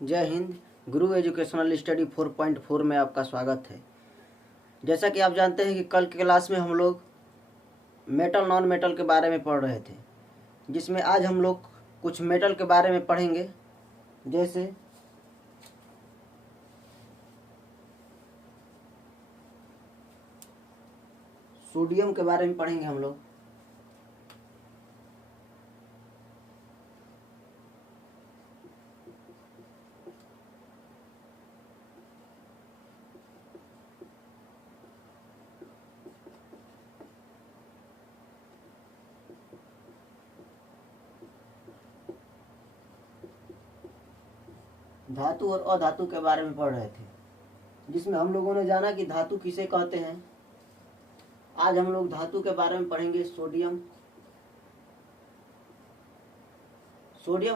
जय हिंद। गुरु educational study 4.4 में आपका स्वागत है। जैसा कि आप जानते हैं कि कल की क्लास में हम लोग मेटल नॉन मेटल के बारे में पढ़ रहे थे, जिसमें आज हम लोग कुछ मेटल के बारे में पढ़ेंगे। जैसे सोडियम के बारे में पढ़ेंगे हम लोग। धातु और अधातु के बारे में पढ़ रहे थे, जिसमें हम लोगों ने जाना कि धातु किसे कहते हैं। आज हम लोग धातु के बारे में पढ़ेंगे। सोडियम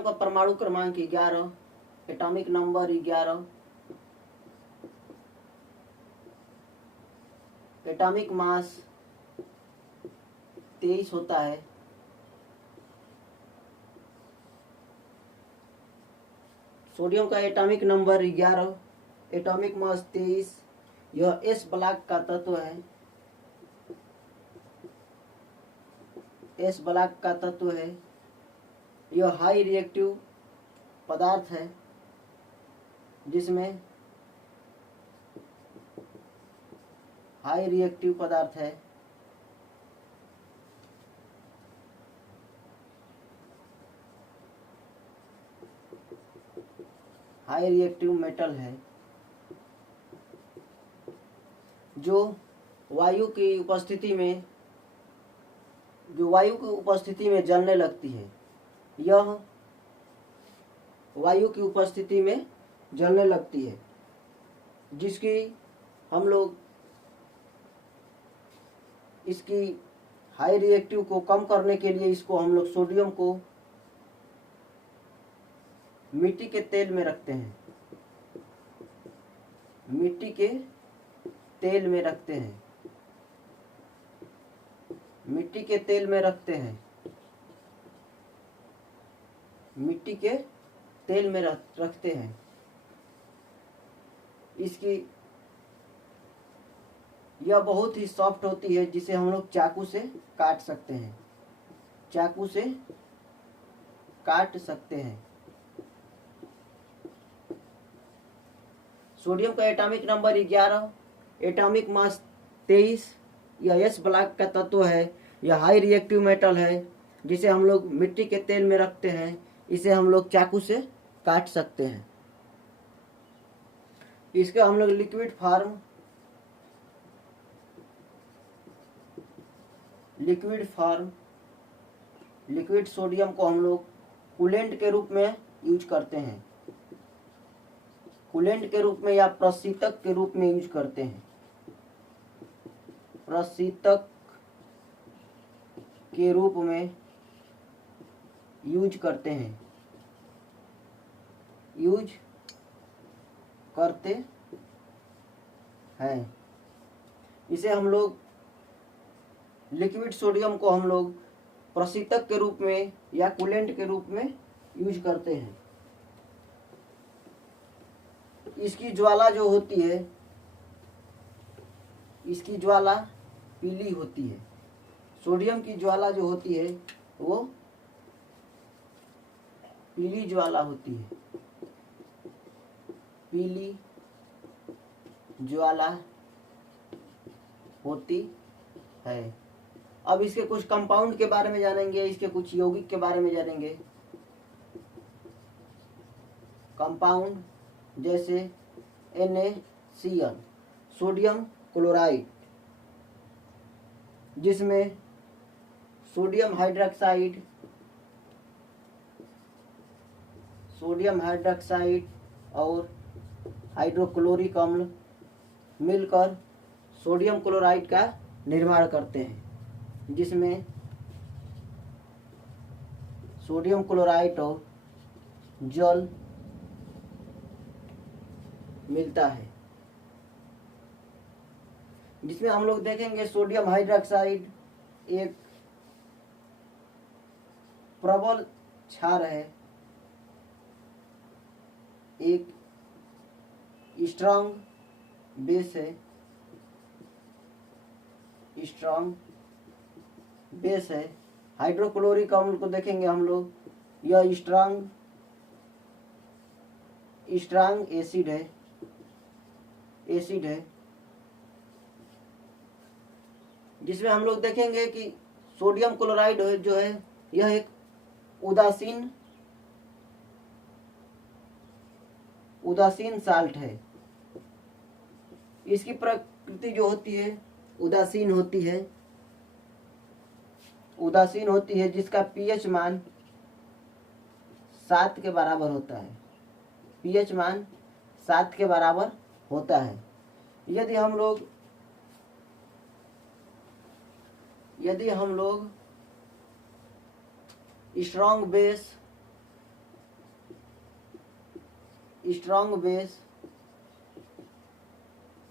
का परमाणु क्रमांक 11, एटॉमिक नंबर 11, एटॉमिक मास 23 होता है। सोडियम का एटॉमिक नंबर 11, एटॉमिक मास 23। यह एस ब्लॉक का तत्व है। एस ब्लॉक का तत्व है। यह हाई रिएक्टिव पदार्थ है, जिसमें हाई रिएक्टिव पदार्थ है। हाई रिएक्टिव मेटल है, जो वायु की उपस्थिति में जलने लगती है। यह वायु की उपस्थिति में जलने लगती है, जिसकी हम लोग इसकी हाई रिएक्टिव को कम करने के लिए इसको हम लोग सोडियम को मिट्टी के तेल में रखते हैं। मिट्टी के तेल में रखते हैं। मिट्टी के तेल में रखते हैं। मिट्टी के तेल में रखते हैं। इसकी यह बहुत ही सॉफ्ट होती है, जिसे हम लोग चाकू से काट सकते हैं। चाकू से काट सकते हैं। सोडियम का एटॉमिक नंबर 11, एटॉमिक मास 23। यह एस ब्लॉक का तत्व है। यह हाई रिएक्टिव मेटल है, जिसे हम लोग मिट्टी के तेल में रखते हैं। इसे हम लोग चाकू से काट सकते हैं। इसका हम लोग लिक्विड सोडियम को हम लोग कूलेंट के रूप में यूज करते हैं। कूलेंट के रूप में या प्रशीतक के रूप में यूज करते हैं। प्रशीतक के रूप में यूज करते हैं। यूज करते हैं। इसे हम लोग लिक्विड सोडियम को हम लोग प्रशीतक के रूप में या कूलेंट के रूप में यूज करते हैं। इसकी ज्वाला जो होती है, इसकी ज्वाला पीली होती है। सोडियम की ज्वाला जो होती है वो पीली ज्वाला होती है। पीली ज्वाला होती है। अब इसके कुछ कंपाउंड के बारे में जानेंगे। इसके कुछ यौगिक के बारे में जानेंगे। कंपाउंड जैसे NaCl, सोडियम क्लोराइड, जिसमें सोडियम हाइड्रोक्साइड और हाइड्रोक्लोरिक अम्ल मिलकर सोडियम क्लोराइड का निर्माण करते हैं, जिसमें सोडियम क्लोराइड और जल मिलता है। जिसमें हम लोग देखेंगे सोडियम हाइड्रोक्साइड एक प्रबल क्षार है। एक स्ट्रांग बेस है, स्ट्रांग बेस है। हाइड्रोक्लोरिक अम्ल को देखेंगे हम लोग, यह स्ट्रांग एसिड है, जिसमें हम लोग देखेंगे कि सोडियम क्लोराइड जो है यह एक उदासीन साल्ट है। इसकी प्रकृति जो होती है उदासीन होती है, जिसका पीएच मान 7 के बराबर होता है। पीएच मान 7 के बराबर होता है। यदि हम लोग स्ट्रांग बेस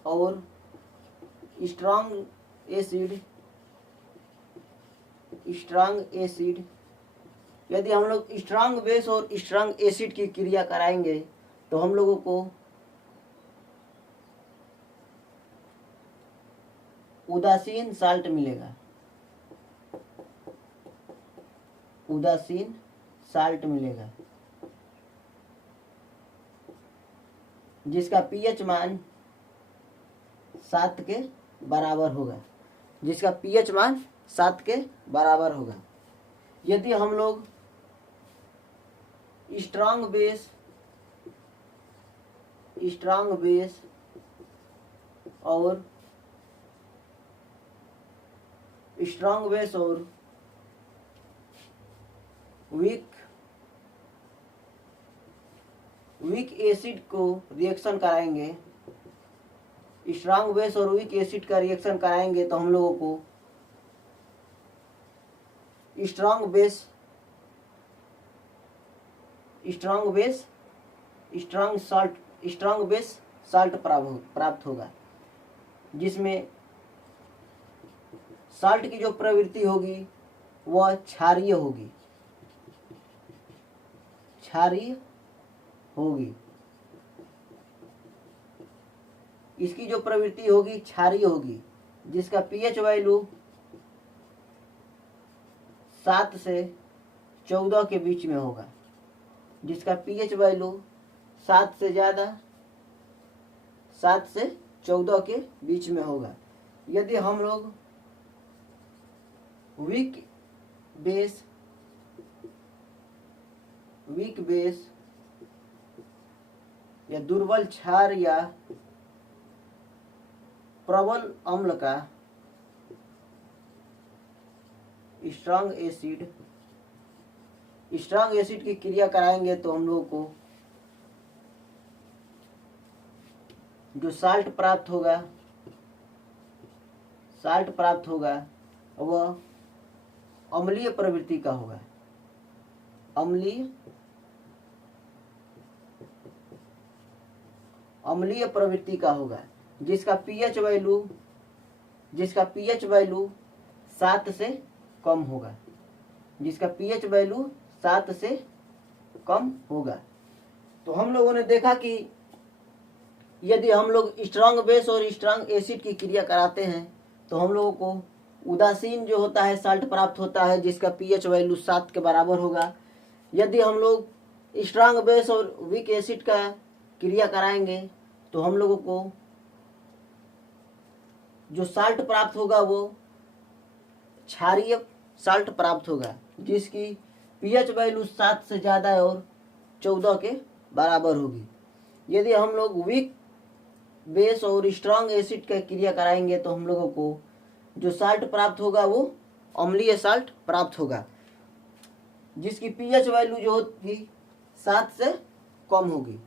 और स्ट्रांग एसिड यदि हम लोग स्ट्रांग बेस और स्ट्रांग एसिड की क्रिया कराएंगे तो हम लोगों को उदासीन साल्ट मिलेगा, जिसका पीएच मान 7 के बराबर होगा। यदि हम लोग स्ट्रांग बेस और वीक एसिड को रिएक्शन कराएंगे, स्ट्रांग बेस और वीक एसिड का रिएक्शन कराएंगे तो हम लोगों को स्ट्रांग बेस साल्ट प्राप्त होगा, जिसमें साल्ट की जो प्रवृत्ति होगी वह क्षारीय होगी। इसकी जो प्रवृत्ति होगी क्षारीय होगी, जिसका पीएच वैल्यू 7 से 14 के बीच में होगा। जिसका पीएच वैल्यू 7 से ज़्यादा 7 से 14 के बीच में होगा। यदि हम लोग वीक बेस या दुर्बल क्षार या प्रबल अम्ल का स्ट्रांग एसिड की क्रिया कराएंगे तो हम लोगों को जो साल्ट प्राप्त होगा वह अम्लीय प्रवृत्ति का होगा। अम्लीय प्रवृत्ति का होगा, जिसका पीएच वैल्यू 7 से कम होगा। तो हम लोगों ने देखा कि यदि हम लोग स्ट्रांग बेस और स्ट्रांग एसिड की क्रिया कराते हैं तो हम लोगों को उदासीन जो होता है साल्ट प्राप्त होता है, जिसका पीएच वैल्यू 7 के बराबर होगा। यदि हम लोग स्ट्रांग बेस और वीक एसिड का क्रिया कराएंगे तो हम लोगों को जो साल्ट प्राप्त होगा वो क्षारीय साल्ट प्राप्त होगा, जिसकी पीएच वैल्यू 7 से ज़्यादा और 14 के बराबर होगी। यदि हम लोग वीक बेस और स्ट्रांग एसिड का क्रिया कराएंगे तो हम लोगों को जो साल्ट प्राप्त होगा वो अम्लीय साल्ट प्राप्त होगा, जिसकी पीएच वैल्यू जो होगी 7 से कम होगी।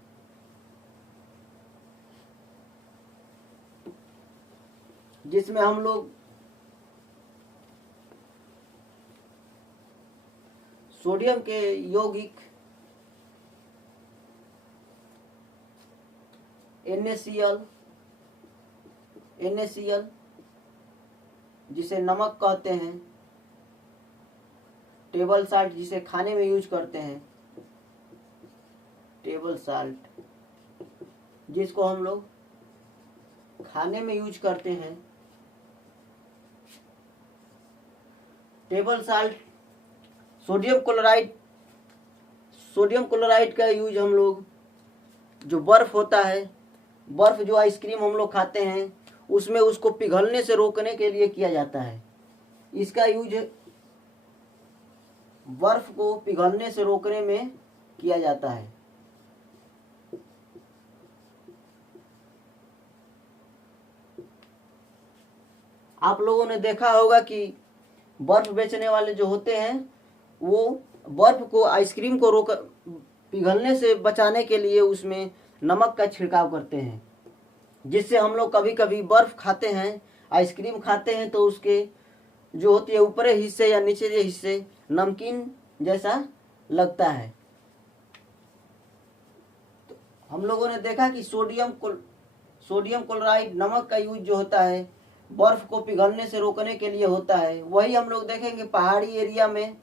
जिसमें हम लोग सोडियम के यौगिक NaCl जिसे नमक कहते हैं, टेबल साल्ट जिसे खाने में यूज करते हैं, टेबल साल्ट जिसको हम लोग खाने में यूज करते हैं। Table salt, sodium chloride. Sodium chloride का यूज हम लोग, जो बर्फ होता है, बर्फ जो आइसक्रीम हम लोग खाते हैं उसमें उसको पिघलने से रोकने के लिए किया जाता है। इसका यूज बर्फ को पिघलने से रोकने में किया जाता है। आप लोगों ने देखा होगा कि बर्फ बेचने वाले जो होते हैं वो बर्फ को, आइसक्रीम को रोक पिघलने से बचाने के लिए उसमें नमक का छिड़काव करते हैं, जिससे हम लोग कभी कभी बर्फ खाते हैं, आइसक्रीम खाते हैं तो उसके जो होती है ऊपरी हिस्से या निचले हिस्से नमकीन जैसा लगता है। तो हम लोगों ने देखा कि सोडियम क्लोराइड नमक का यूज जो होता है बर्फ को पिघलने से रोकने के लिए होता है। वही हम लोग देखेंगे पहाड़ी एरिया में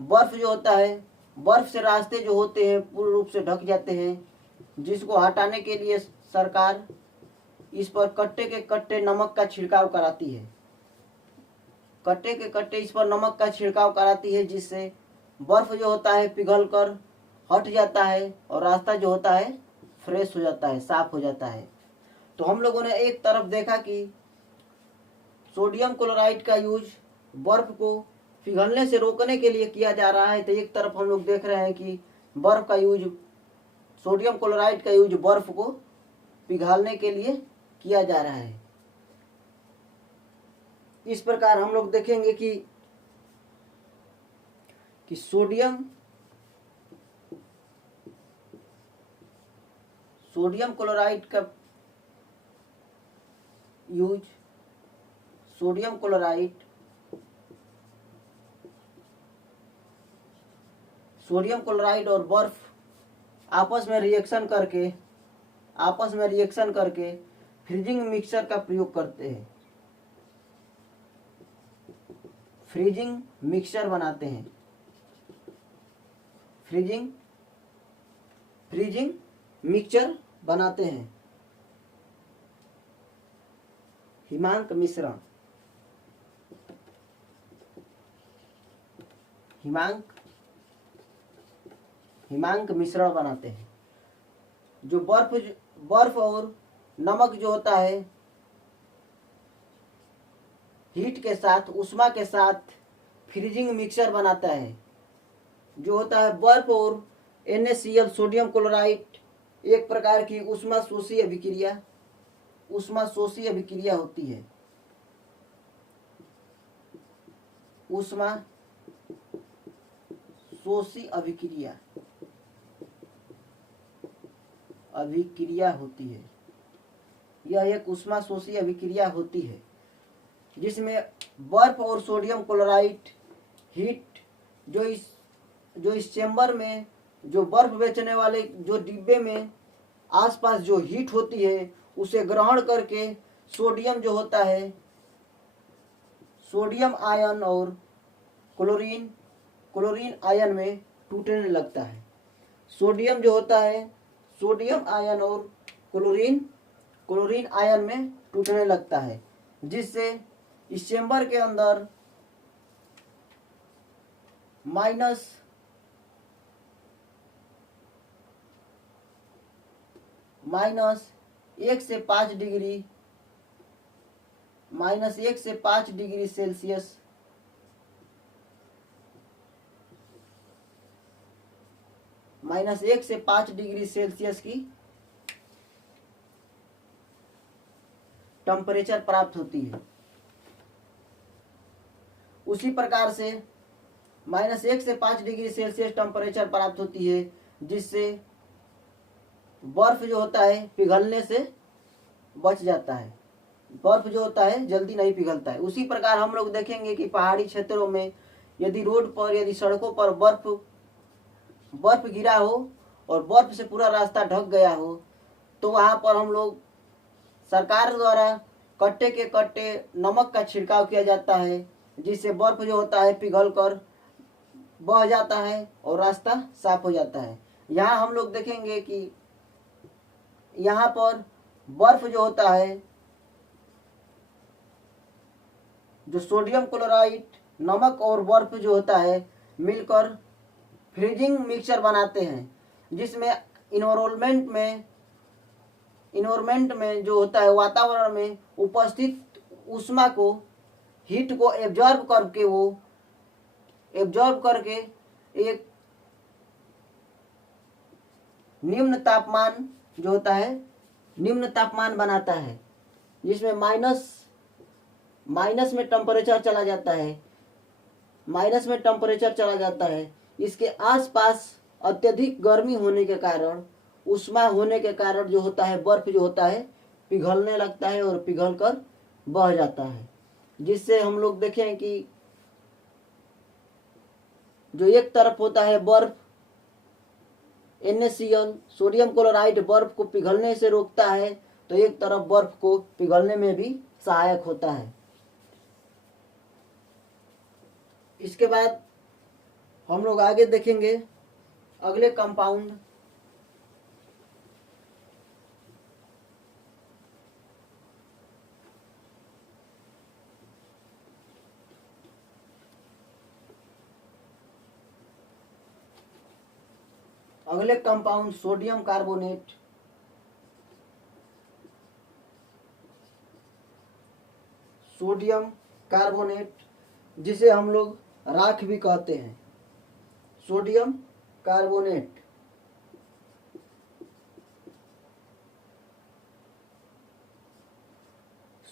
बर्फ जो होता है, बर्फ से रास्ते जो होते हैं पूर्ण रूप से ढक जाते हैं, जिसको हटाने के लिए सरकार इस पर कट्टे के कट्टे नमक का छिड़काव कराती है। कट्टे के कट्टे इस पर नमक का छिड़काव कराती है, जिससे बर्फ जो होता है पिघल कर हट जाता है और रास्ता जो होता है फ्रेश हो जाता है, साफ हो जाता है। तो हम लोगों ने एक तरफ देखा कि सोडियम क्लोराइड का यूज बर्फ को पिघलने से रोकने के लिए किया जा रहा है, तो एक तरफ हम लोग देख रहे हैं कि बर्फ का यूज, सोडियम क्लोराइड का यूज बर्फ को पिघलने के लिए किया जा रहा है। इस प्रकार हम लोग देखेंगे कि सोडियम क्लोराइड का यूज, सोडियम क्लोराइड और बर्फ आपस में रिएक्शन करके फ्रीजिंग मिक्सचर का प्रयोग करते हैं, फ्रीजिंग मिक्सचर बनाते हैं। फ्रीजिंग मिक्सचर बनाते हैं। हिमांक मिश्रण बनाते हैं। जो बर्फ और नमक जो होता है हीट के साथ, उष्मा के साथ फ्रीजिंग मिक्सचर बनाता है। जो होता है बर्फ और NaCl सोडियम क्लोराइड एक प्रकार की उष्मा शोषी अभिक्रिया होती है। उष्मा शोषी अभिक्रिया होती है। यह एक उष्मा शोषी अभिक्रिया होती है जिसमें बर्फ और सोडियम क्लोराइड हीट जो इस चेंबर में, जो बर्फ बेचने वाले जो डिब्बे में आसपास जो हीट होती है उसे ग्रहण करके सोडियम जो होता है, सोडियम आयन और क्लोरीन आयन में टूटने लगता है। सोडियम जो होता है, सोडियम आयन और क्लोरीन आयन में टूटने लगता है, जिससे इस चेंबर के अंदर माइनस 1 से 5 डिग्री सेल्सियस -1 से 5 डिग्री सेल्सियस की टेम्परेचर प्राप्त होती है। उसी प्रकार से -1 से 5 डिग्री सेल्सियस टेम्परेचर प्राप्त होती है, जिससे बर्फ जो होता है पिघलने से बच जाता है। बर्फ जो होता है जल्दी नहीं पिघलता है। उसी प्रकार हम लोग देखेंगे कि पहाड़ी क्षेत्रों में यदि रोड पर, यदि सड़कों पर बर्फ गिरा हो और बर्फ से पूरा रास्ता ढक गया हो, तो वहाँ पर हम लोग सरकार द्वारा कट्टे के कट्टे नमक का छिड़काव किया जाता है, जिससे बर्फ जो होता है पिघल कर बह जाता है और रास्ता साफ हो जाता है। यहाँ हम लोग देखेंगे कि यहाँ पर बर्फ जो होता है, जो सोडियम क्लोराइड, नमक और बर्फ जो होता है मिलकर फ्रीजिंग मिक्सचर बनाते हैं, जिसमें इन्वायरमेंट में जो होता है, वातावरण में उपस्थित ऊष्मा को, हीट को एब्जॉर्ब करके एक निम्न तापमान जो होता है, निम्न तापमान बनाता है, जिसमें माइनस में टेम्परेचर चला जाता है। इसके आसपास अत्यधिक गर्मी होने के कारण, ऊष्मा होने के कारण जो होता है, बर्फ जो होता है पिघलने लगता है और पिघल कर बह जाता है, जिससे हम लोग देखें कि जो एक तरफ होता है बर्फ, NaCl सोडियम क्लोराइड बर्फ को पिघलने से रोकता है, तो एक तरफ बर्फ को पिघलने में भी सहायक होता है। इसके बाद हम लोग आगे देखेंगे अगले कंपाउंड, सोडियम कार्बोनेट। जिसे हम लोग राख भी कहते हैं, सोडियम कार्बोनेट।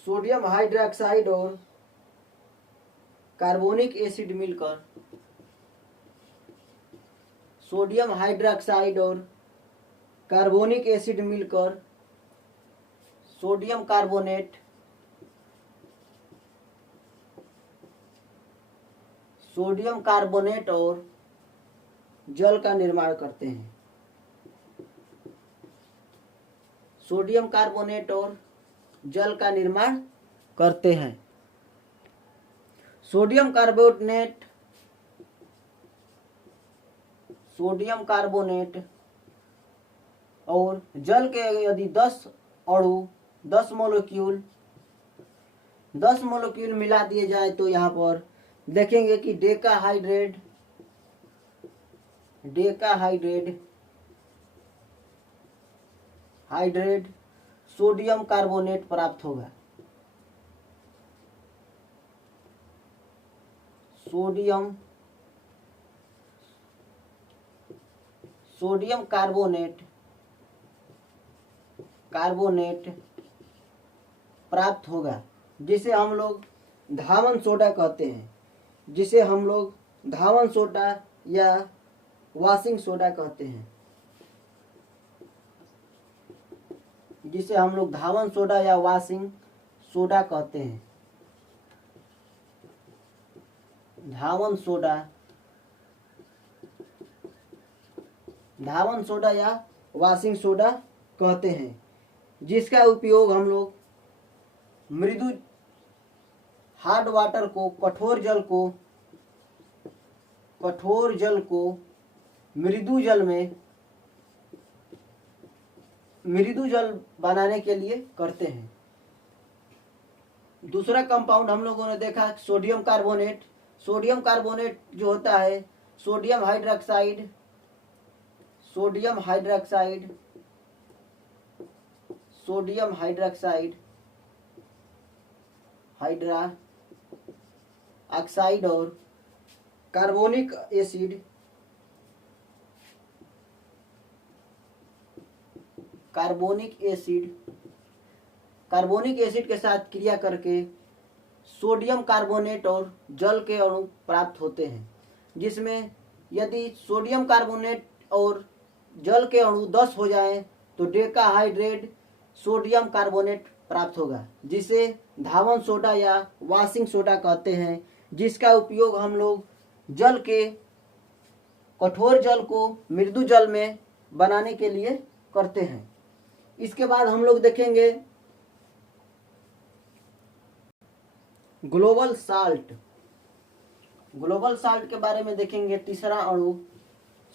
सोडियम हाइड्रोक्साइड और कार्बोनिक एसिड मिलकर सोडियम कार्बोनेट और जल का निर्माण करते हैं। सोडियम कार्बोनेट और जल का निर्माण करते हैं। सोडियम और जल के यदि 10 अणु 10 मोलेक्यूल मिला दिए जाए तो यहाँ पर देखेंगे कि डेकाहाइड्रेट सोडियम कार्बोनेट प्राप्त होगा। सोडियम कार्बोनेट प्राप्त होगा, जिसे हम लोग धावन सोडा कहते हैं, या वाशिंग सोडा कहते हैं, धावन सोडा या वाशिंग सोडा कहते हैं, जिसका उपयोग हम लोग मृदु हार्ड वाटर को, कठोर जल को मृदु जल बनाने के लिए करते हैं। दूसरा कंपाउंड हम लोगों ने देखा सोडियम कार्बोनेट जो होता है सोडियम हाइड्रोक्साइड और कार्बोनिक एसिड के साथ क्रिया करके सोडियम कार्बोनेट और जल के अणु प्राप्त होते हैं, जिसमें यदि सोडियम कार्बोनेट और जल के अणु 10 हो जाएं तो डेकाहाइड्रेट सोडियम कार्बोनेट प्राप्त होगा, जिसे धावन सोडा या वाशिंग सोडा कहते हैं, जिसका उपयोग हम लोग कठोर जल को मृदु जल में बनाने के लिए करते हैं। इसके बाद हम लोग देखेंगे ग्लोबल साल्ट के बारे में देखेंगे। तीसरा अणु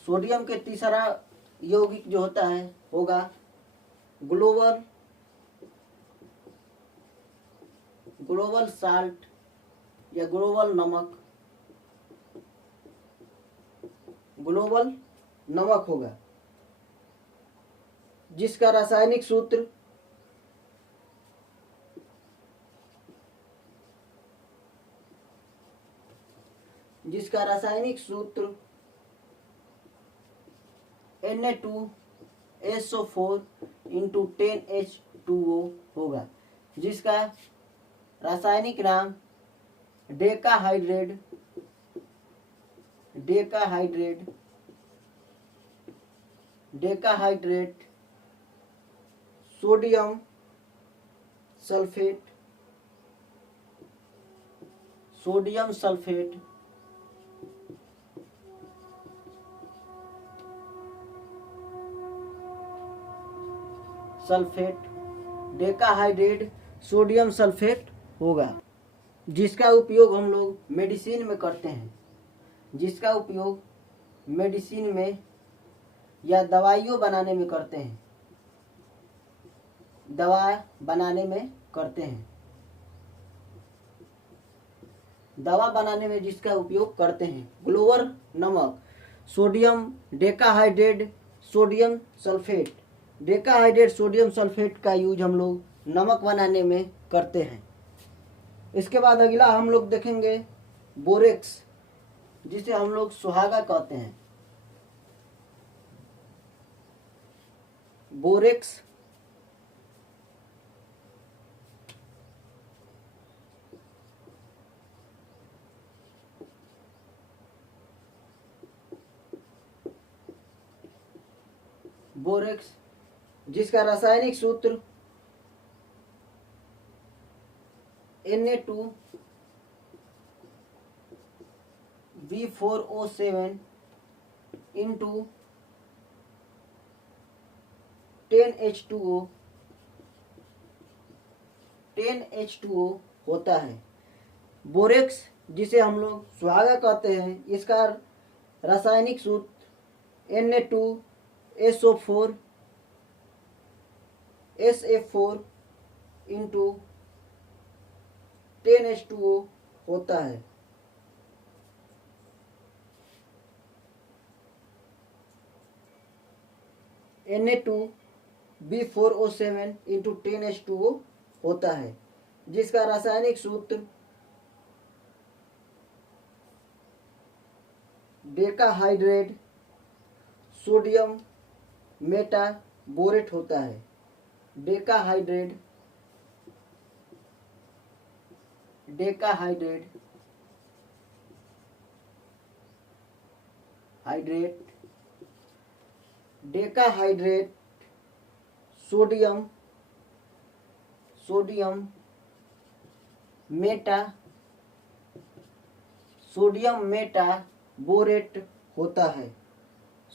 सोडियम के तीसरा यौगिक जो होता है होगा ग्लोबल साल्ट या ग्लोबल नमक होगा, जिसका रासायनिक सूत्र Na2SO4 इंटू 10H2O होगा, जिसका रासायनिक नाम decahydrate sodium sulphate decahydrate sodium sulphate होगा, जिसका उपयोग हम लोग मेडिसिन में करते हैं, या दवाइयों बनाने में करते हैं, दवा बनाने में जिसका उपयोग करते हैं। ग्लोबल नमक सोडियम डेकाहाइड्रेट सोडियम सल्फेट का यूज हम लोग नमक बनाने में करते हैं। इसके बाद अगला हम लोग देखेंगे बोरेक्स, जिसे हम लोग सुहागा कहते हैं। बोरेक्स जिसका रासायनिक सूत्र Na2B4O7 इंटू 10H2O होता है। बोरेक्स जिसे हम लोग सुहागा कहते हैं, इसका रासायनिक सूत्र Na2SO4 SF4 इंटू 10H2O होता है। Na2B4O7 इंटू 10H2O होता है, जिसका रासायनिक सूत्र डेकाहाइड्रेट सोडियम मेटाबोरेट होता है। डेकाहाइड्रेट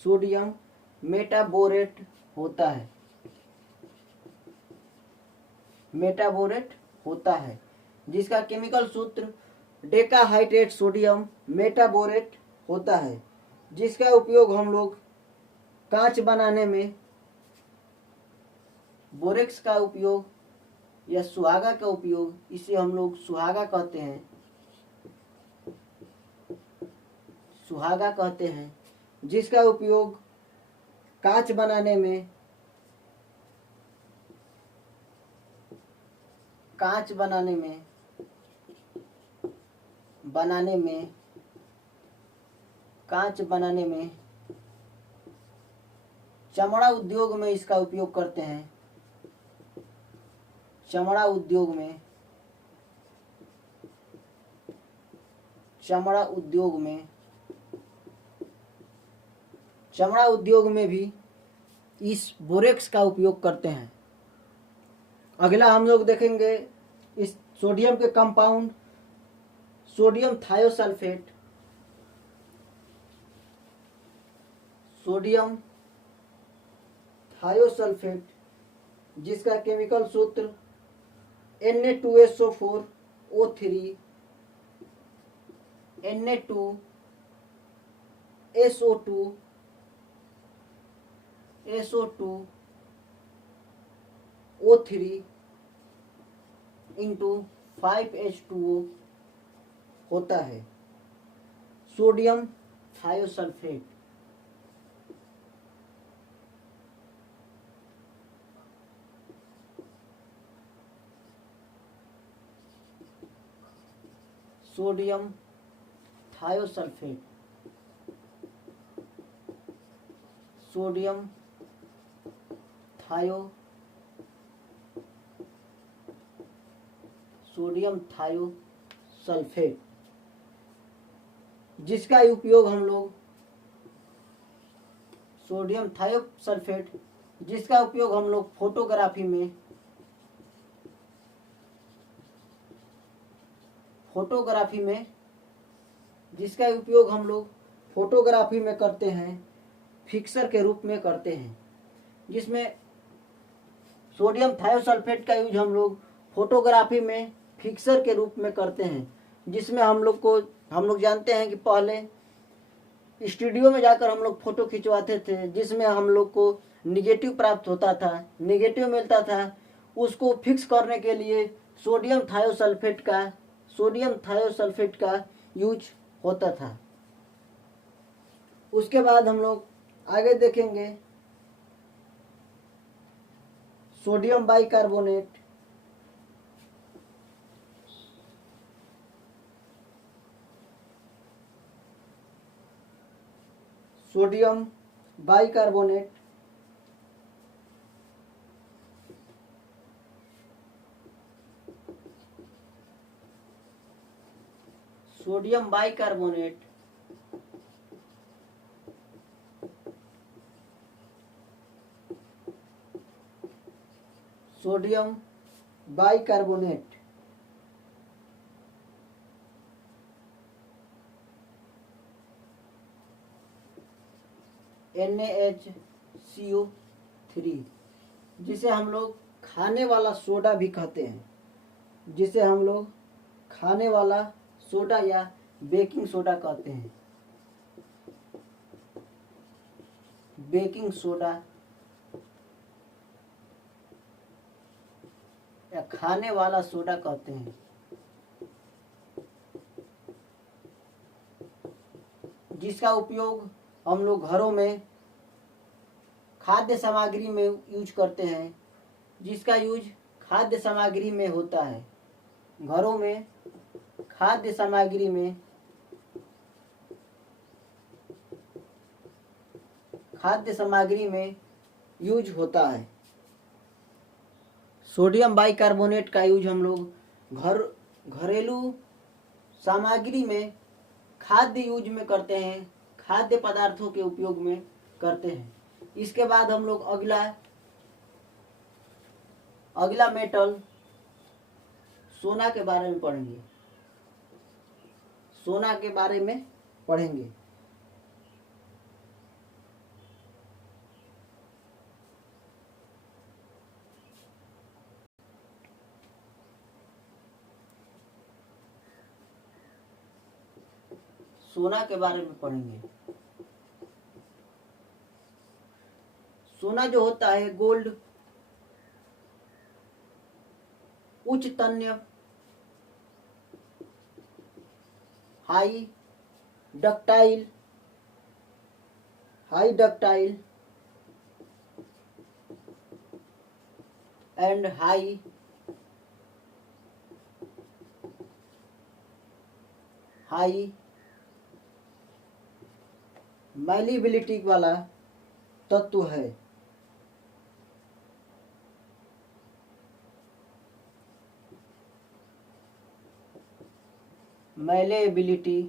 सोडियम मेटाबोरेट होता है। जिसका केमिकल सूत्र डेकाहाइड्रेट सोडियम मेटाबोरेट होता है, जिसका उपयोग हम लोग कांच बनाने में, बोरेक्स का उपयोग या सुहागा का उपयोग, इसे हम लोग सुहागा कहते हैं, जिसका उपयोग कांच बनाने में, चमड़ा उद्योग में इसका उपयोग करते हैं। चमड़ा उद्योग में भी इस बोरेक्स का उपयोग करते हैं। अगला हम लोग देखेंगे इस सोडियम के कंपाउंड सोडियम थायोसल्फेट, जिसका केमिकल सूत्र Na2SO4O3 Na2SO2 O3 into 5H2O होता है sodium thiosulphate. Sodium thiosulphate, sodium thiosulphate, जिसका उपयोग हम लोग सोडियम थायोसल्फेट जिसका उपयोग हम लोग फोटोग्राफी में जिसका उपयोग हम लोग फोटोग्राफी में करते हैं, फिक्सर के रूप में करते हैं, जिसमें सोडियम थायोसल्फेट का यूज हम लोग फोटोग्राफी में फिक्सर के रूप में करते हैं, जिसमें हम लोग जानते हैं कि पहले स्टूडियो में जाकर हम लोग फोटो खिंचवाते थे, जिसमें हम लोग को निगेटिव प्राप्त होता था, निगेटिव मिलता था। उसको फिक्स करने के लिए सोडियम थायोसल्फेट का यूज होता था। उसके बाद हम लोग आगे देखेंगे sodium bicarbonate, sodium bicarbonate sodium bicarbonate sodium bicarbonate NaHCO3, जिसे हम लोग खाने वाला सोडा भी कहते हैं, जिसे हम लोग खाने वाला सोडा या बेकिंग सोडा कहते हैं, बेकिंग सोडा या खाने वाला सोडा कहते हैं, जिसका उपयोग हम लोग घरों में खाद्य सामग्री में यूज करते हैं, जिसका यूज खाद्य सामग्री में होता है। घरों में खाद्य सामग्री में यूज होता है। सोडियम बाइकार्बोनेट का यूज हम लोग घरेलू सामग्री में खाद्य यूज में करते हैं, खाद्य पदार्थों के उपयोग में करते हैं। इसके बाद हम लोग अगला मेटल सोना के बारे में पढ़ेंगे। सोना के बारे में पढ़ेंगे। सोना के बारे में पढ़ेंगे। सोना जो होता है गोल्ड उच्च तन्य high ductile and high malleability वाला तत्व है। मैलेबिलिटी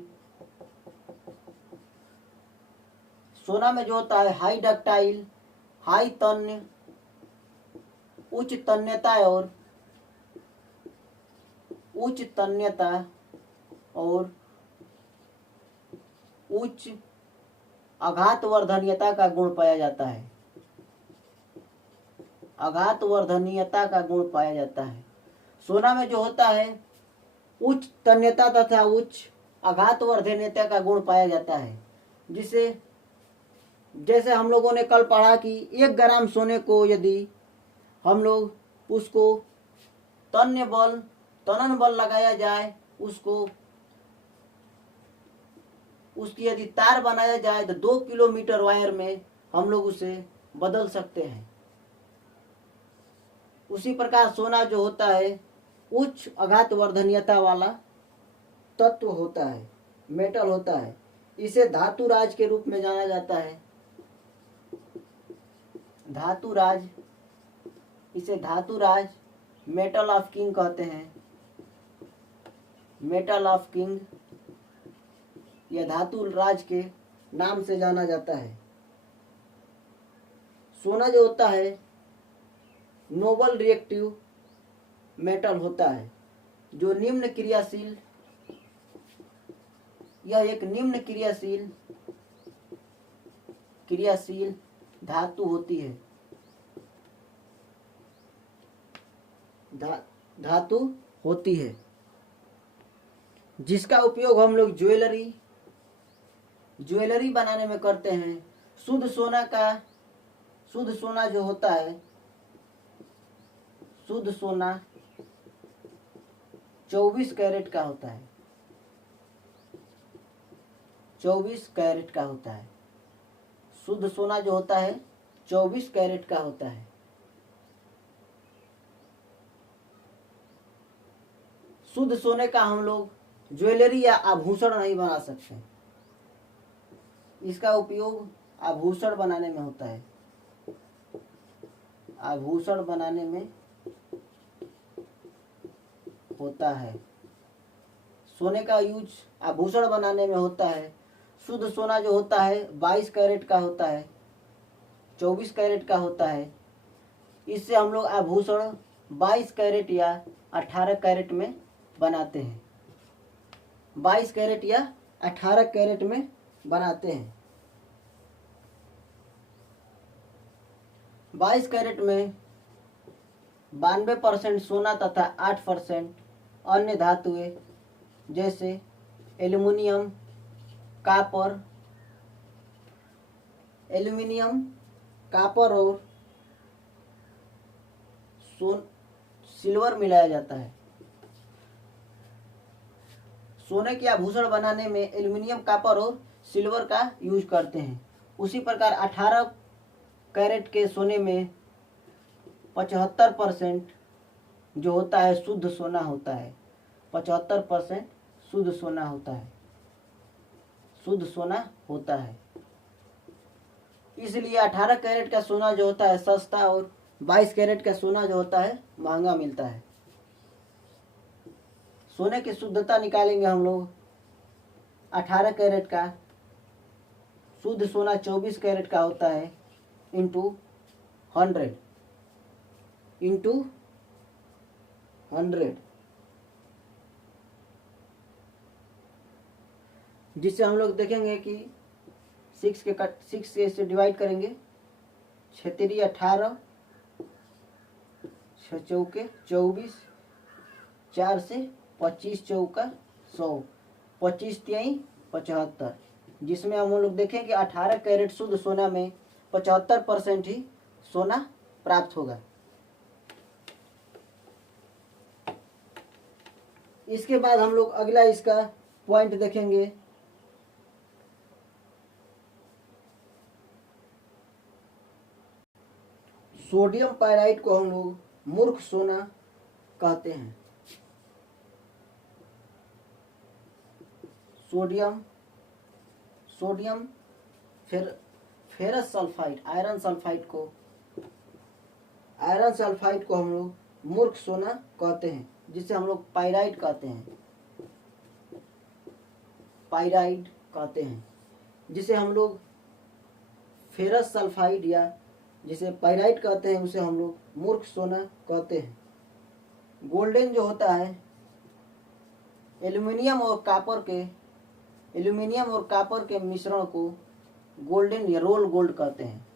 सोना में जो होता है हाई डक्टाइल, हाई तन्य, उच्च तन्यता और उच्च आघातवर्धनीयता का गुण पाया जाता है। सोना में जो होता है उच्च तन्यता तथा उच्च आघातवर्धनीयता का गुण पाया जाता है, जैसे हम लोगों ने कल पढ़ा कि 1 ग्राम सोने को यदि हम लोग उसको तनन बल लगाया जाए, उसको उसकी यदि तार बनाया जाए तो 2 किलोमीटर वायर में हम लोग उसे बदल सकते हैं। उसी प्रकार सोना जो होता है उच्च आघात वर्धनीयता वाला तत्व होता है, मेटल होता है। इसे धातुराज के रूप में जाना जाता है। धातुराज, इसे धातुराज, मेटल ऑफ किंग कहते हैं। मेटल ऑफ किंग या धातुराज के नाम से जाना जाता है। सोना जो होता है नोबल रिएक्टिव मेटल होता है, जो निम्न क्रियाशील, यह एक निम्न क्रियाशील धातु होती है, धातु होती है, जिसका उपयोग हम लोग ज्वेलरी बनाने में करते हैं। शुद्ध सोना जो होता है, शुद्ध सोना 24 कैरेट का होता है। 24 कैरेट का होता है। शुद्ध सोना जो होता है 24 कैरेट का होता है। शुद्ध सोने का हम लोग ज्वेलरी या आभूषण नहीं बना सकते। इसका उपयोग आभूषण बनाने में होता है। आभूषण बनाने में होता है। सोने का यूज आभूषण बनाने में होता है। शुद्ध सोना जो होता है 22 कैरेट का होता है, 24 कैरेट का होता है। इससे हम लोग आभूषण 22 कैरेट या 18 कैरेट में बनाते हैं। 22 कैरेट या 18 कैरेट में बनाते हैं। 22 कैरेट में 92% सोना तथा 8% अन्य धातुएं जैसे एल्युमिनियम, कापर और सिल्वर मिलाया जाता है। सोने के आभूषण बनाने में एल्युमिनियम, कापर और सिल्वर का यूज करते हैं। उसी प्रकार 18 कैरेट के सोने में 75% जो होता है शुद्ध सोना होता है। 75% शुद्ध सोना होता है। शुद्ध सोना होता है। इसलिए 18 कैरेट का सोना जो होता है सस्ता और 22 कैरेट का सोना जो होता है महंगा मिलता है। सोने की शुद्धता निकालेंगे हम लोग। 18 कैरेट का शुद्ध सोना 24 कैरेट का होता है इंटू 100 जिससे हम लोग देखेंगे कि 6 से डिवाइड करेंगे। 6 3 18, 6 चौके 24, 4 से 25 चौका 100, 25 तिहाई 75, जिसमें हम लोग देखें कि 18 कैरेट शुद्ध सोना में 75% ही सोना प्राप्त होगा। इसके बाद हम लोग अगला इसका पॉइंट देखेंगे। सोडियम पाइराइट को हम लोग मूर्ख सोना कहते हैं। Sodium ferrous sulphide, iron sulphide को हम लोग मूर्ख सोना कहते हैं, जिसे हम लोग पाइराइट कहते हैं, जिसे हम लोग फेरस सल्फाइड या जिसे पाइराइट कहते हैं उसे हम लोग मूर्ख सोना कहते हैं। गोल्डन जो होता है एल्युमिनियम और कापर के मिश्रण को गोल्डन या रोल गोल्ड कहते हैं।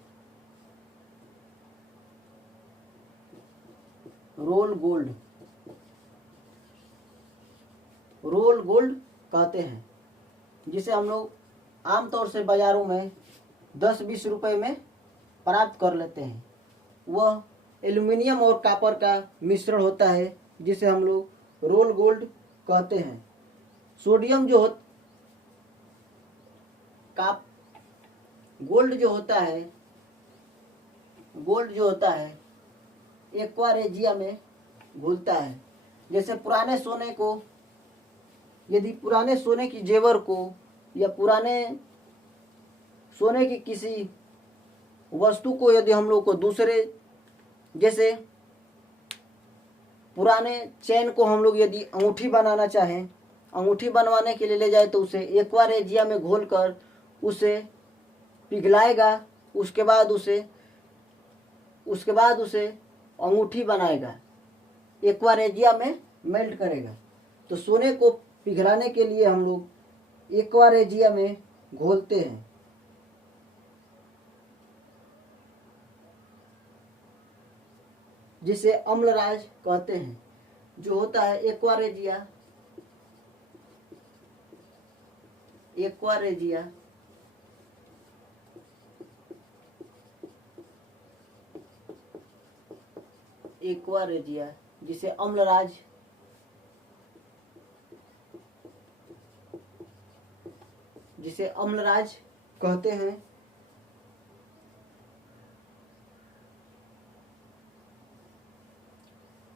रोल गोल्ड कहते हैं, जिसे हम लोग आमतौर से बाजारों में 10-20 रुपए में प्राप्त कर लेते हैं। वह एल्युमिनियम और कॉपर का मिश्रण होता है जिसे हम लोग रोल गोल्ड कहते हैं। सोडियम जो काप गोल्ड जो होता है, गोल्ड जो होता है एक्वा रेजिया में घुलता है। जैसे पुराने सोने को, यदि पुराने सोने की जेवर को या पुराने सोने की किसी वस्तु को यदि हम लोग को दूसरे, जैसे पुराने चैन को हम लोग यदि अंगूठी बनाना चाहें, अंगूठी बनवाने के लिए ले जाए तो उसे एक्वा रेजिया में घोलकर उसे पिघलाएगा, उसके बाद उसे अंगूठी बनाएगा, एक्वा रेजिया में मेल्ट करेगा। तो सोने को पिघलाने के लिए हम लोग एक्वा रेजिया में घोलते हैं। जिसे अम्लराज कहते हैं। जो होता है aqua regia, aqua regia aqua regia जिसे अम्लराज कहते हैं।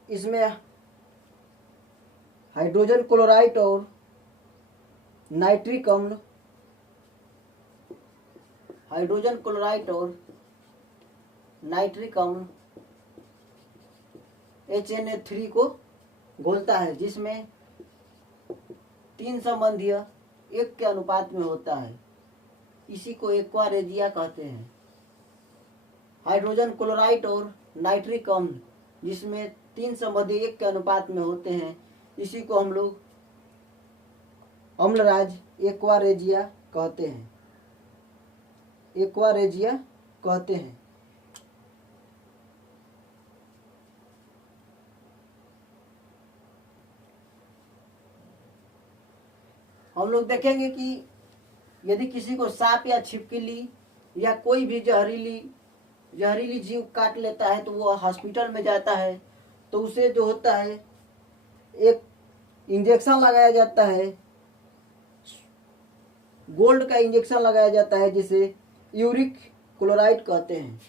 इसमें हाइड्रोजन क्लोराइड और नाइट्रिक अम्ल, हाइड्रोजन क्लोराइड और नाइट्रिक अम्ल HNA3 को घोलता है, जिसमें 3 संबंधीय 1 के अनुपात में होता है। इसी को एक्वा रेजिया कहते हैं। हाइड्रोजन क्लोराइड और नाइट्रिक अम्ल जिसमें 3 संबंधी 1 के अनुपात में होते हैं, इसी को हम लोग अम्लराज एक्वा रेजिया कहते हैं, एक्वा रेजिया कहते हैं। हम लोग देखेंगे कि यदि किसी को सांप या छिपकली या कोई भी जहरीली जीव काट लेता है तो वो हॉस्पिटल में जाता है, तो उसे जो होता है एक इंजेक्शन लगाया जाता है, गोल्ड का इंजेक्शन लगाया जाता है जिसे यूरिक क्लोराइड कहते हैं।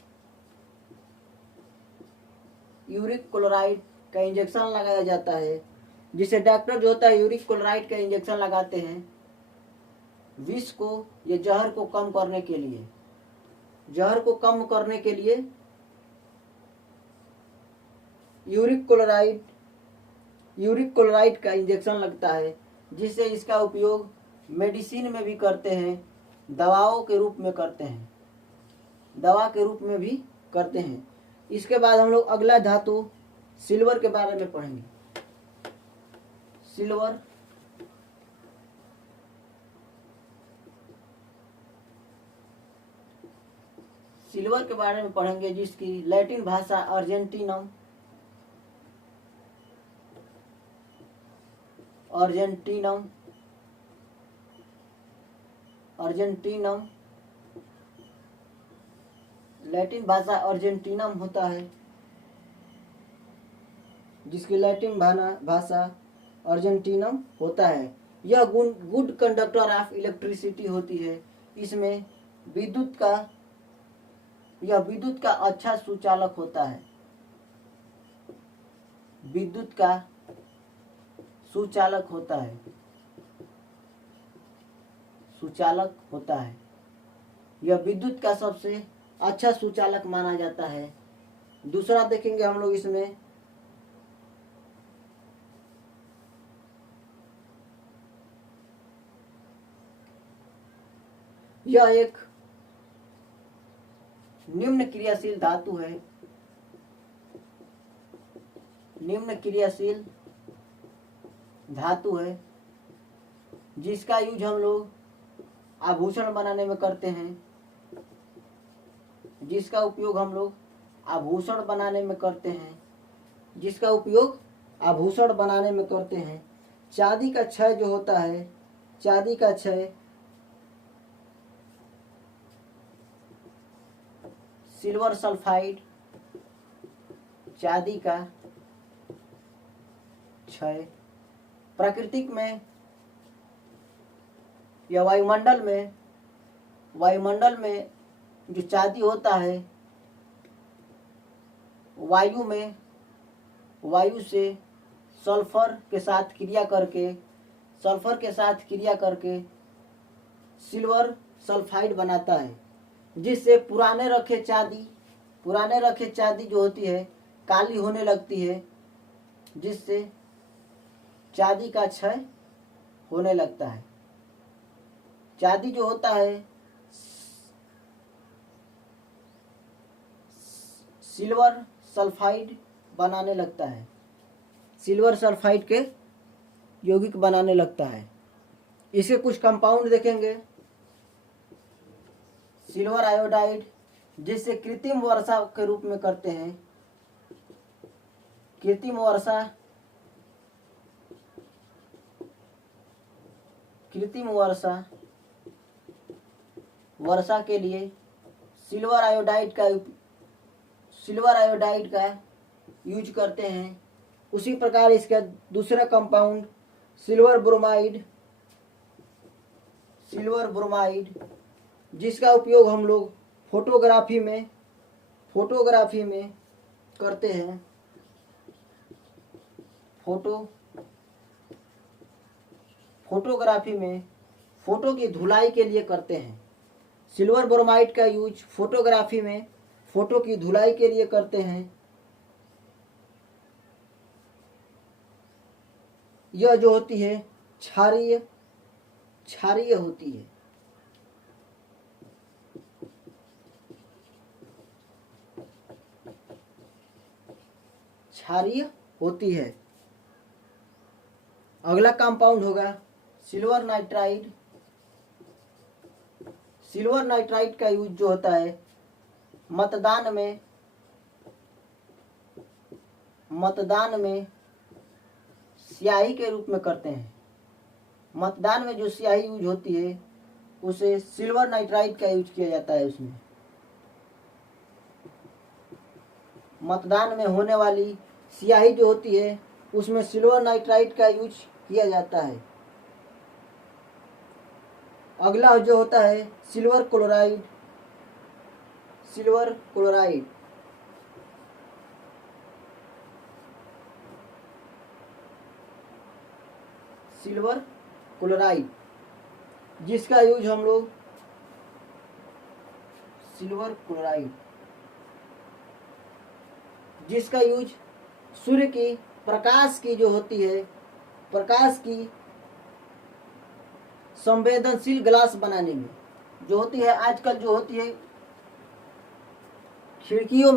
यूरिक क्लोराइड का इंजेक्शन लगाया जाता है, जिसे डॉक्टर जो होता है यूरिक क्लोराइड का इंजेक्शन लगाते हैं विष को या जहर को कम करने के लिए। जहर को कम करने के लिए यूरिक क्लोराइड का इंजेक्शन लगता है, जिससे इसका उपयोग मेडिसिन में भी करते हैं, दवाओं के रूप में करते हैं, दवा के रूप में भी करते हैं। इसके बाद हम लोग अगला धातु सिल्वर के बारे में पढ़ेंगे। सिल्वर के बारे में पढ़ेंगे, जिसकी लैटिन भाषा अर्जेंटीनम लैटिन भाषा अर्जेंटीनम होता है, जिसकी लैटिन भाषा अर्जेंटीनम होता है। यह गुड कंडक्टर ऑफ इलेक्ट्रिसिटी होती है। इसमें विद्युत का अच्छा सुचालक होता है, विद्युत का सुचालक होता है। यह विद्युत का सबसे अच्छा सुचालक माना जाता है। दूसरा देखेंगे हम लोग, इसमें यह एक निम्न क्रियाशील धातु है, जिसका यूज हम लोग आभूषण बनाने में करते हैं, जिसका उपयोग आभूषण बनाने में करते हैं। चांदी का क्षय जो होता है, चांदी का क्षय सिल्वर सल्फाइड चांदी का क्षय। प्राकृतिक में या वायुमंडल में जो चांदी होता है, वायु से सल्फर के साथ क्रिया करके सिल्वर सल्फाइड बनाता है, जिससे पुराने रखे चांदी जो होती है काली होने लगती है, जिससे चांदी का क्षय होने लगता है। चांदी जो होता है सिल्वर सल्फाइड बनाने लगता है, सिल्वर सल्फाइड के यौगिक बनाने लगता है। इसके कुछ कंपाउंड देखेंगे। सिल्वर आयोडाइड, जिसे कृत्रिम वर्षा के रूप में करते हैं, कृत्रिम वर्षा के लिए सिल्वर आयोडाइड का यूज करते हैं। उसी प्रकार इसका दूसरा कंपाउंड सिल्वर ब्रोमाइड, जिसका उपयोग हम लोग फोटोग्राफी में करते हैं, फोटोग्राफी में फोटो की धुलाई के लिए करते हैं। सिल्वर ब्रोमाइड का यूज फोटोग्राफी में फोटो की धुलाई के लिए करते हैं। यह जो होती है क्षारीय होती है। क्षारीय होती है। अगला कंपाउंड होगा सिल्वर नाइट्राइड का यूज जो होता है मतदान में स्याही के रूप में करते हैं। मतदान में जो स्याही यूज होती है उसे सिल्वर नाइट्राइड का यूज किया जाता है। उसमें मतदान में होने वाली स्याही जो होती है उसमें सिल्वर नाइट्राइड का यूज किया जाता है। अगला जो होता है सिल्वर क्लोराइड। जिसका यूज हम लोग जिसका यूज सूर्य की प्रकाश की जो होती है, प्रकाश की संवेदनशील ग्लास बनाने में जो होती है, आजकल जो होती है खिड़कियों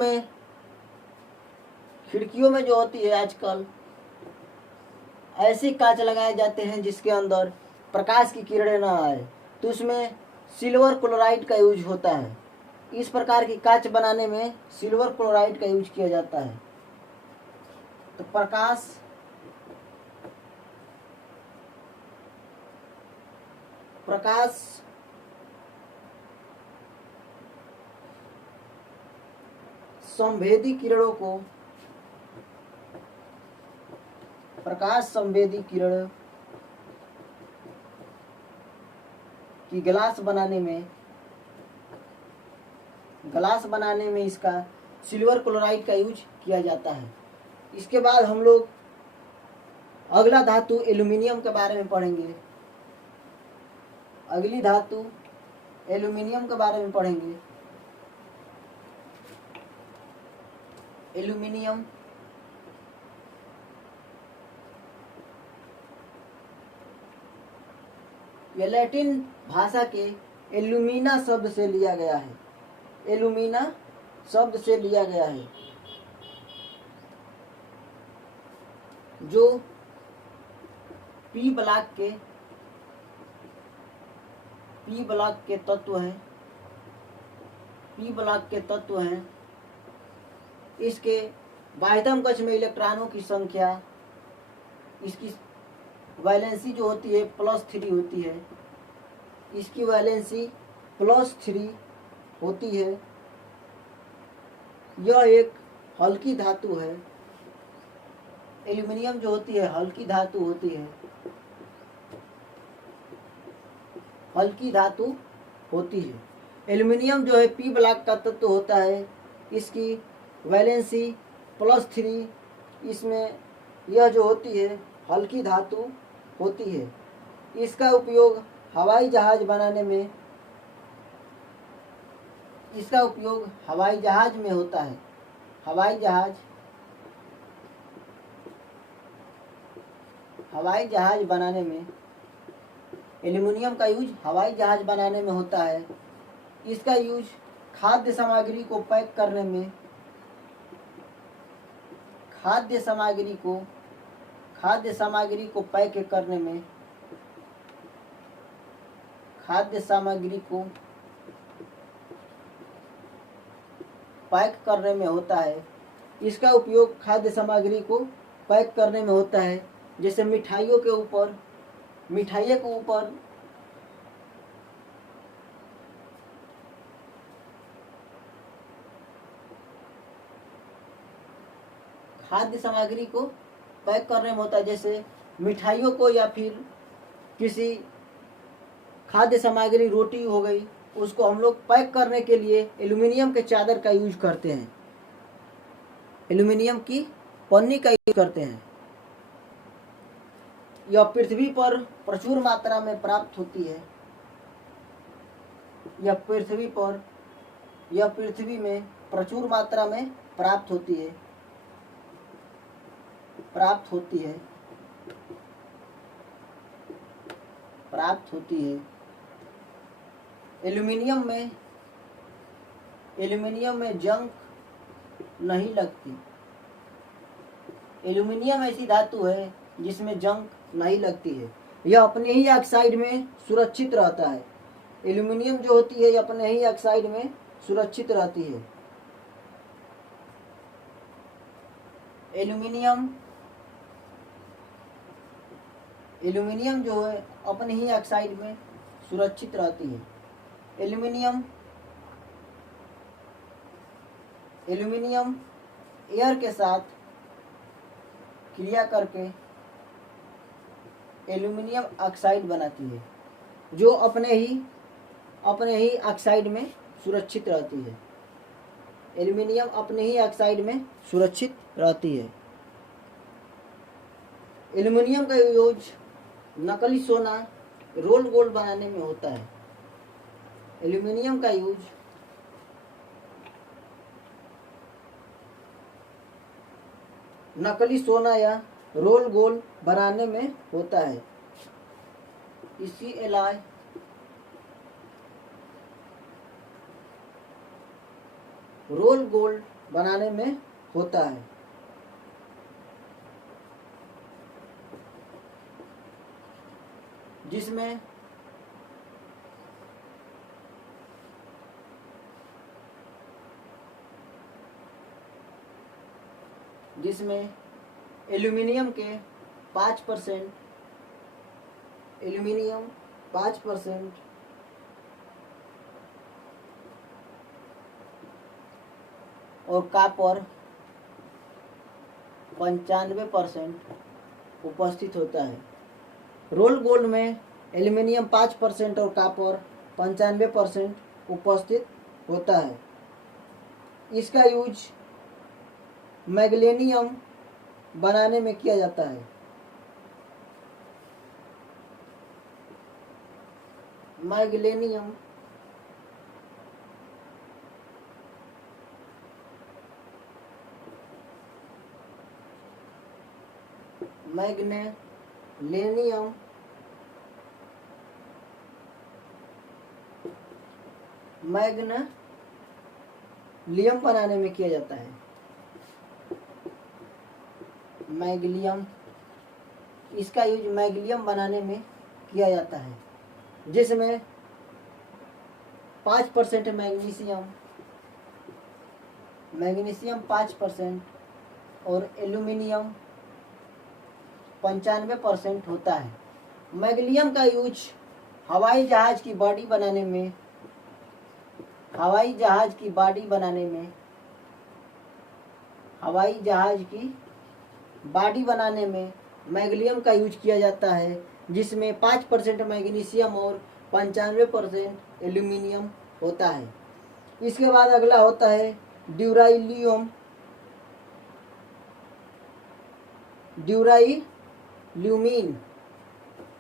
में जो होती है, आजकल ऐसे कांच लगाए जाते हैं जिसके अंदर प्रकाश की किरणें ना आए, तो उसमें सिल्वर क्लोराइड का यूज होता है। इस प्रकार की कांच बनाने में सिल्वर क्लोराइड का यूज किया जाता है। तो प्रकाश संवेदी किरणों को, प्रकाश संवेदी किरण की ग्लास बनाने में इसका सिल्वर क्लोराइड का यूज किया जाता है। इसके बाद हम लोग अगला धातु एल्यूमिनियम के बारे में पढ़ेंगे। अगली धातु एल्यूमिनियम के बारे में पढ़ेंगे। एल्यूमिनियम यह लैटिन भाषा के एल्यूमिना शब्द से लिया गया है। जो पी ब्लॉक के तत्व हैं। इसके बाह्यतम कक्ष में इलेक्ट्रॉनों की संख्या, इसकी वैलेंसी जो होती है +3 होती है। इसकी वैलेंसी +3 होती है। यह एक हल्की धातु है, एल्यूमिनियम जो होती है हल्की धातु होती है, हल्की धातु होती है। एल्यूमिनियम जो है पी ब्लॉक का तत्व होता है, इसकी वैलेंसी +3, इसमें यह जो होती है हल्की धातु होती है। इसका उपयोग हवाई जहाज बनाने में, इसका उपयोग हवाई जहाज में होता है। हवाई जहाज बनाने में एल्यूमिनियम का यूज हवाई जहाज बनाने में होता है। इसका यूज खाद्य सामग्री को पैक करने में, खाद्य सामग्री को पैक करने में, खाद्य सामग्री को पैक करने में होता है। इसका उपयोग खाद्य सामग्री को पैक करने में होता है, जैसे मिठाइयों के ऊपर खाद्य सामग्री को पैक करने में होता है, जैसे मिठाइयों को या फिर किसी खाद्य सामग्री रोटी हो गई, उसको हम लोग पैक करने के लिए एल्यूमिनियम के चादर का यूज करते हैं, एल्यूमिनियम की पन्नी का यूज करते हैं। यह पृथ्वी पर प्रचुर मात्रा में प्राप्त होती है। यह पृथ्वी में प्रचुर मात्रा में प्राप्त होती है। एल्यूमिनियम में जंग नहीं लगती। एल्यूमिनियम ऐसी धातु है जिसमें जंग नहीं लगती है। यह अपने ही ऑक्साइड में सुरक्षित रहता है। एल्यूमिनियम जो होती है अपने ही ऑक्साइड में सुरक्षित रहती है। एल्यूमिनियम जो है अपने ही ऑक्साइड में सुरक्षित रहती है। एल्यूमिनियम एयर के साथ क्रिया करके एल्यूमिनियम ऑक्साइड बनाती है, जो अपने ही ऑक्साइड में सुरक्षित रहती है। एल्यूमिनियम अपने ही ऑक्साइड में सुरक्षित रहती है। एल्यूमिनियम का यूज नकली सोना, रोल गोल्ड बनाने में होता है। एल्यूमिनियम का यूज नकली सोना या रोल गोल्ड बनाने में होता है। इसी एलॉय रोल गोल्ड बनाने में होता है। जिसमें एल्यूमिनियम के 5% और कॉपर 95% उपस्थित होता है। रोल गोल्ड में एल्यूमिनियम 5% और कॉपर 95% उपस्थित होता है। इसका यूज मैग्नीशियम बनाने में किया जाता है। मैग्नीशियम मैग्नीशियम बनाने में किया जाता है। मैग्नीशियम, इसका यूज मैग्नीशियम बनाने में किया जाता है, जिसमें 5% मैग्नीशियम 5% और एल्यूमिनियम 95% होता है। मैग्नीशियम का यूज हवाई जहाज की बॉडी बनाने में हवाई जहाज की बॉडी बनाने में मैग्नीशियम का यूज किया जाता है, जिसमें 5% मैग्नीशियम और 95% एल्यूमिनियम होता है। इसके बाद अगला होता है ड्यूराल्यूमीन,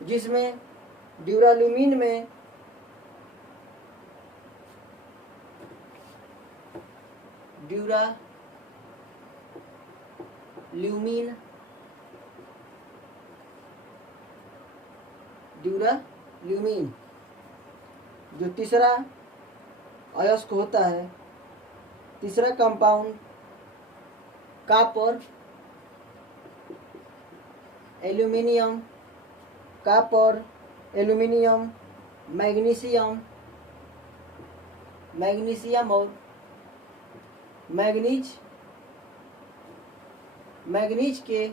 जिसमें ड्यूराल्यूमीन में ड्यूराल्यूमीन जो तीसरा अयस्क होता है, तीसरा compound copper, aluminium, copper, aluminium, magnesium और मैग्नीज के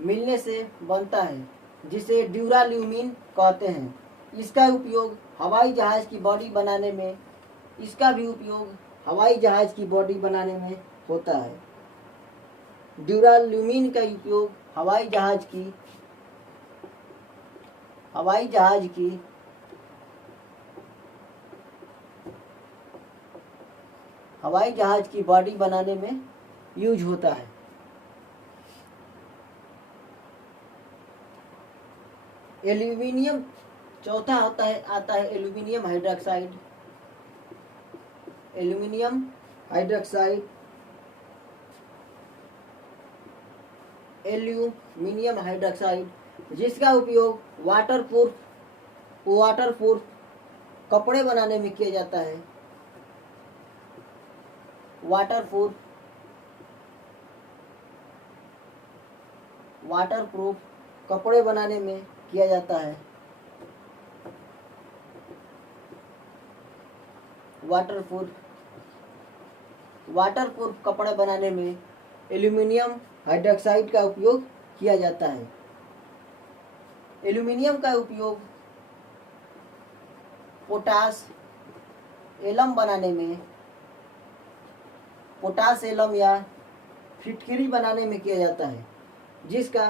मिलने से बनता है, जिसे ड्यूराल्यूमीन कहते हैं। इसका उपयोग हवाई जहाज की बॉडी बनाने में होता है। ड्यूराल्यूमीन का उपयोग हवाई जहाज की बॉडी बनाने में यूज होता है। एल्यूमिनियम चौथा आता है एल्यूमिनियम हाइड्रोक्साइड। एल्यूमिनियम हाइड्रोक्साइड जिसका उपयोग वाटरप्रूफ कपड़े बनाने में किया जाता है। वाटरप्रूफ कपड़े बनाने में किया जाता है। वाटरप्रूफ कपड़े बनाने में एल्यूमिनियम हाइड्रोक्साइड का उपयोग किया जाता है। एल्यूमिनियम का उपयोग पोटास एलम या फिटकरी बनाने में किया जाता है, जिसका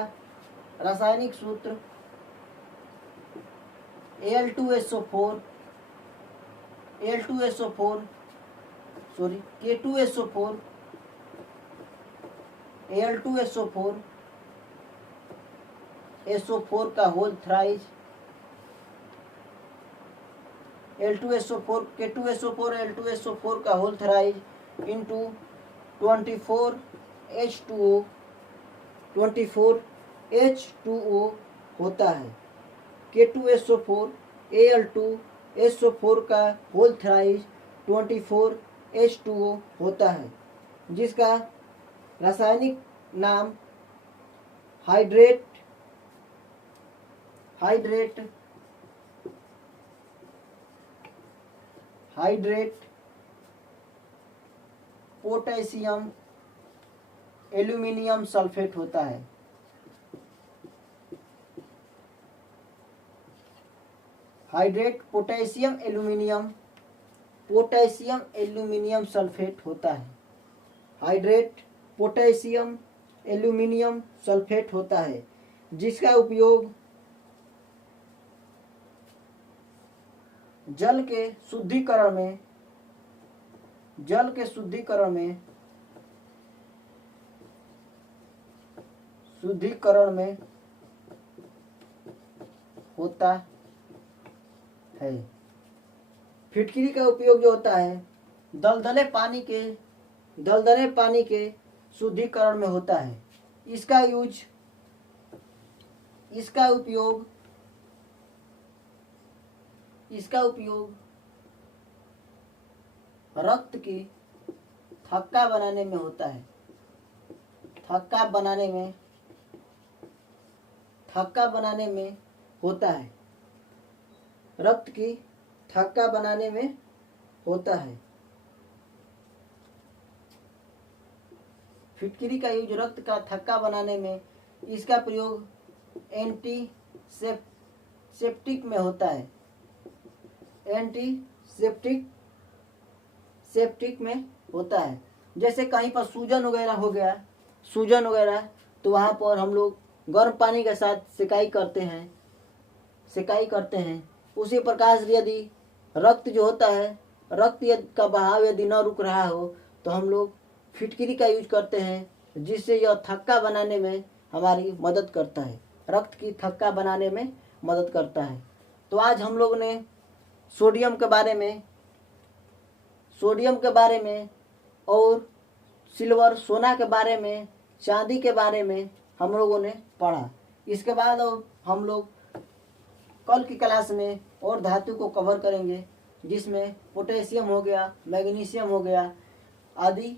रासायनिक सूत्र K2SO4 SO4 का होल थ्राइज K2SO4 का होल थ्राइज इंटू 24H2O होता है। K2SO4 Al2SO4 का होल थ्राइज 24H2O होता है, जिसका रासायनिक नाम हाइड्रेट पोटेशियम एल्यूमिनियम सल्फेट होता है। हाइड्रेट पोटेशियम एल्यूमिनियम सल्फेट होता है। हाइड्रेट पोटेशियम एल्यूमिनियम सल्फेट होता है, जिसका उपयोग जल के शुद्धिकरण में होता है। फिटकरी का उपयोग जो होता है दलदले पानी के शुद्धिकरण में होता है। इसका उपयोग रक्त की थक्का बनाने में होता है। रक्त की थक्का बनाने में होता है। फिटकरी का यूज रक्त का थक्का बनाने में, इसका प्रयोग एंटीसेप्टिक में होता है। सेप्टिक में होता है। जैसे कहीं पर सूजन वगैरह हो गया सूजन वगैरह, तो वहाँ पर हम लोग गर्म पानी के साथ सिकाई करते हैं। उसी प्रकार से यदि रक्त जो होता है, रक्त का बहाव यदि न रुक रहा हो तो हम लोग फिटकरी का यूज करते हैं, जिससे यह थक्का बनाने में हमारी मदद करता है, रक्त की थक्का बनाने में मदद करता है। तो आज हम लोग ने सोडियम के बारे में और सिल्वर सोना के बारे में, चांदी के बारे में हम लोगों ने पढ़ा। इसके बाद और हम लोग कल की क्लास में और धातु को कवर करेंगे, जिसमें पोटेशियम हो गया, मैग्नीशियम हो गया आदि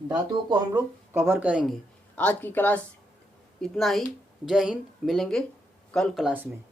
धातुओं को हम लोग कवर करेंगे। आज की क्लास इतना ही। जय हिंद। मिलेंगे कल क्लास में।